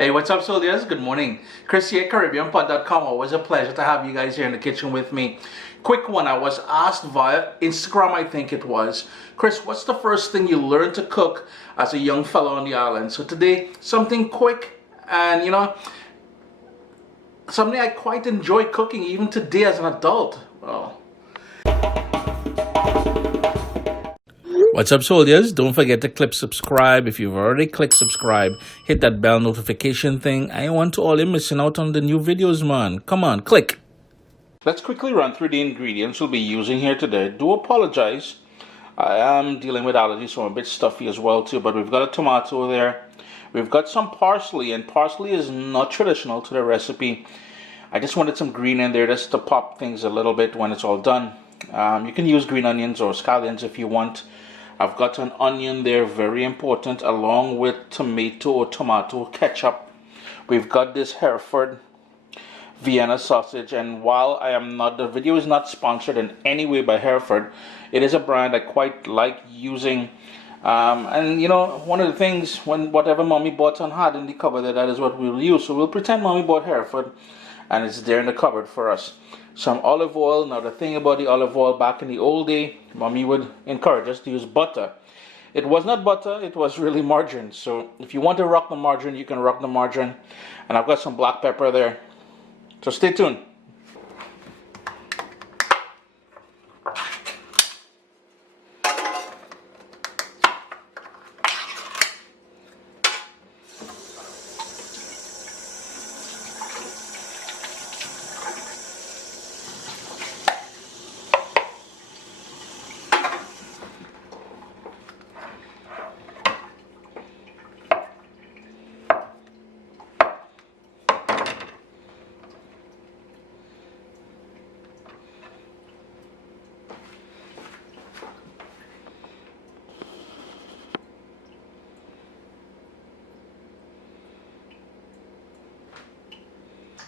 Hey, what's up, soldiers? Good morning. Chris here, CaribbeanPod.com. Always a pleasure to have you guys here in the kitchen with me. Quick one, I was asked via Instagram, I think it was, Chris, what's the first thing you learned to cook as a young fellow on the island? So today, something quick and, something I quite enjoy cooking even today as an adult. Well, what's up, soldiers? Don't forget to click subscribe. If you've already clicked subscribe, hit that bell notification thing. I want to all you missing out on the new videos, man. Come on, click. Let's quickly run through the ingredients we'll be using here today. Do apologize. I am dealing with allergies, so I'm a bit stuffy as well too, but we've got a tomato there. We've got some parsley, and parsley is not traditional to the recipe. I just wanted some green in there just to pop things a little bit when it's all done. You can use green onions or scallions if you want. I've got an onion there, very important, along with tomato or tomato ketchup. We've got this Hereford Vienna sausage, and while the video is not sponsored in any way by Hereford, it is a brand I quite like using. And one of the things, whatever mommy bought and had in the cupboard, that is what we'll use. So we'll pretend mommy bought Hereford, and it's there in the cupboard for us. Some olive oil. Now the thing about the olive oil, back in the old day, mommy would encourage us to use butter. It was not butter, it was really margarine. So if you want to rock the margarine, you can rock the margarine. And I've got some black pepper there. So stay tuned.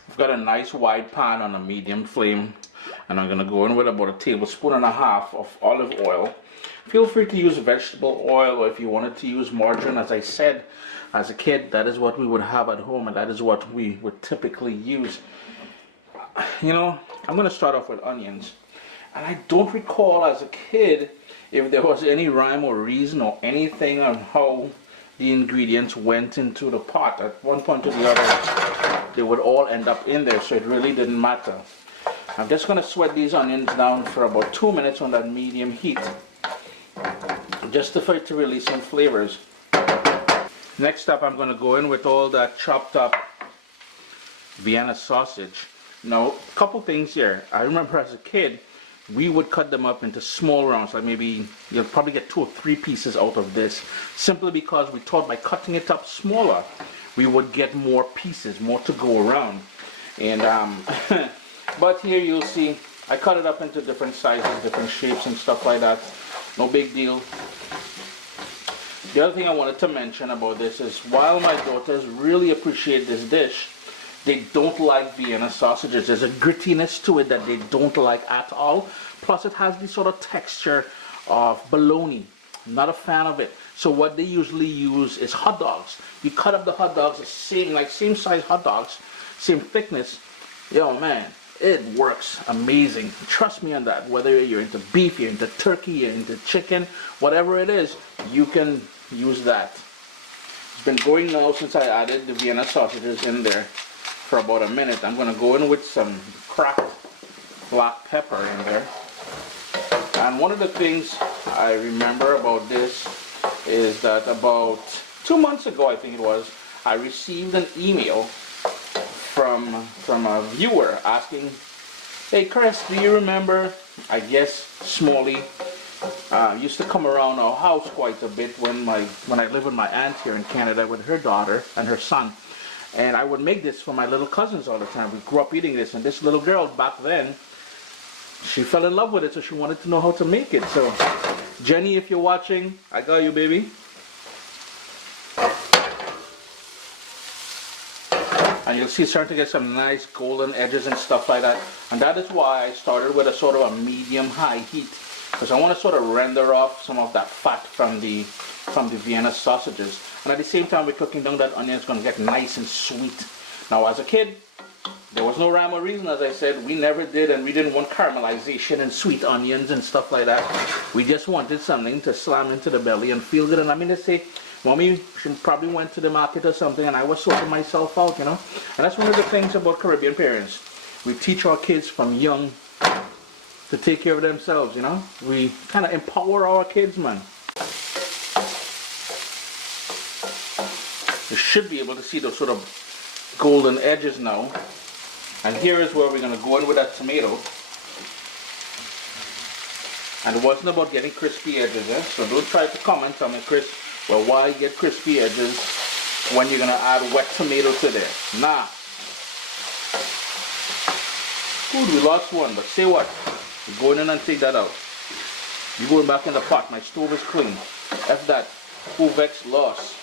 I've got a nice wide pan on a medium flame, and I'm going to go in with about 1.5 tablespoons of olive oil. Feel free to use vegetable oil, or if you wanted to use margarine. As I said, as a kid, that is what we would have at home, and that is what we would typically use. I'm going to start off with onions. And I don't recall as a kid if there was any rhyme or reason or anything on how the ingredients went into the pot. At one point or the other, they would all end up in there, so it really didn't matter. I'm just going to sweat these onions down for about 2 minutes on that medium heat, just for it to release some flavors. Next up, I'm going to go in with all that chopped up Vienna sausage. Now, a couple things here. I remember as a kid, we would cut them up into small rounds, like maybe you'll probably get 2 or 3 pieces out of this, simply because we thought by cutting it up smaller, we would get more pieces, more to go around. And but here you'll see I cut it up into different sizes, different shapes and stuff like that. No big deal. The other thing I wanted to mention about this is, while my daughters really appreciate this dish, they don't like Vienna sausages. There's a grittiness to it that they don't like at all. Plus it has this sort of texture of bologna. I'm not a fan of it. So what they usually use is hot dogs. You cut up the hot dogs the same size hot dogs, same thickness. Yo man, it works amazing. Trust me on that. Whether you're into beef, you're into turkey, you're into chicken, whatever it is, you can use that. It's been going now since I added the Vienna sausages in there for about a minute. I'm going to go in with some cracked black pepper in there. And one of the things I remember about this is that about 2 months ago, I think it was, I received an email from a viewer asking, "Hey Chris, do you remember," I guess Smalley used to come around our house quite a bit when I lived with my aunt here in Canada with her daughter and her son. And I would make this for my little cousins all the time. We grew up eating this, and this little girl back then, she fell in love with it, so she wanted to know how to make it. So, Jenny, if you're watching, I got you, baby. And you'll see starting to get some nice golden edges and stuff like that. And that is why I started with a sort of a medium-high heat, because I want to sort of render off some of that fat from the Vienna sausages. And at the same time we're cooking down that onion, it's going to get nice and sweet. Now as a kid, there was no rhyme or reason, as I said. We never did, and we didn't want caramelization and sweet onions and stuff like that. We just wanted something to slam into the belly and feel good. And I mean to say, Mommy, she probably went to the market or something, and I was sorting myself out, you know. And that's one of the things about Caribbean parents. We teach our kids from young to take care of themselves, you know. We kind of empower our kids, man. You should be able to see those sort of golden edges now. And here is where we're going to go in with that tomato. And it wasn't about getting crispy edges, eh? So don't try to comment on me, Chris, well, why get crispy edges when you're going to add wet tomato to there? Nah. Good, we lost one, but say what? You're going in and take that out. You're going back in the pot. My stove is clean. F that. Who vexed lost.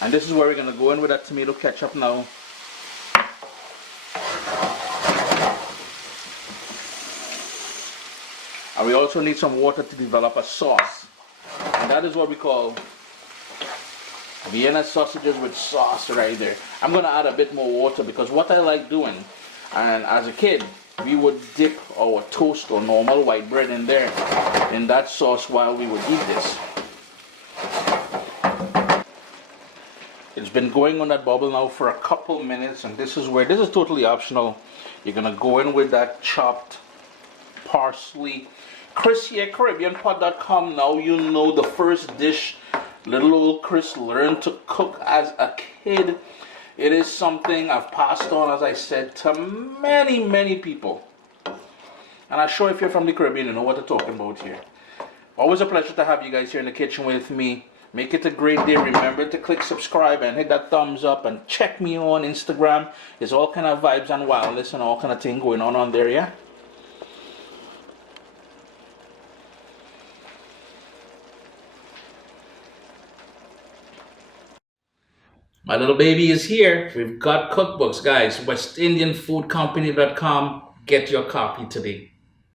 And this is where we're going to go in with that tomato ketchup now. And we also need some water to develop a sauce. And that is what we call Vienna sausages with sauce right there. I'm going to add a bit more water because what I like doing, and as a kid, we would dip our toast or normal white bread in there, in that sauce while we would eat this. It's been going on that bubble now for a couple minutes, and this is totally optional. You're going to go in with that chopped parsley. Chris here, CaribbeanPot.com. Now you know the first dish little old Chris learned to cook as a kid. It is something I've passed on, as I said, to many, many people. And I'm sure if you're from the Caribbean, you know what I'm talking about here. Always a pleasure to have you guys here in the kitchen with me. Make it a great day. Remember to click subscribe and hit that thumbs up, and check me on Instagram. There's all kind of vibes and wildness and all kind of thing going on there, yeah? My little baby is here. We've got cookbooks, guys. WestIndianFoodCompany.com. Get your copy today.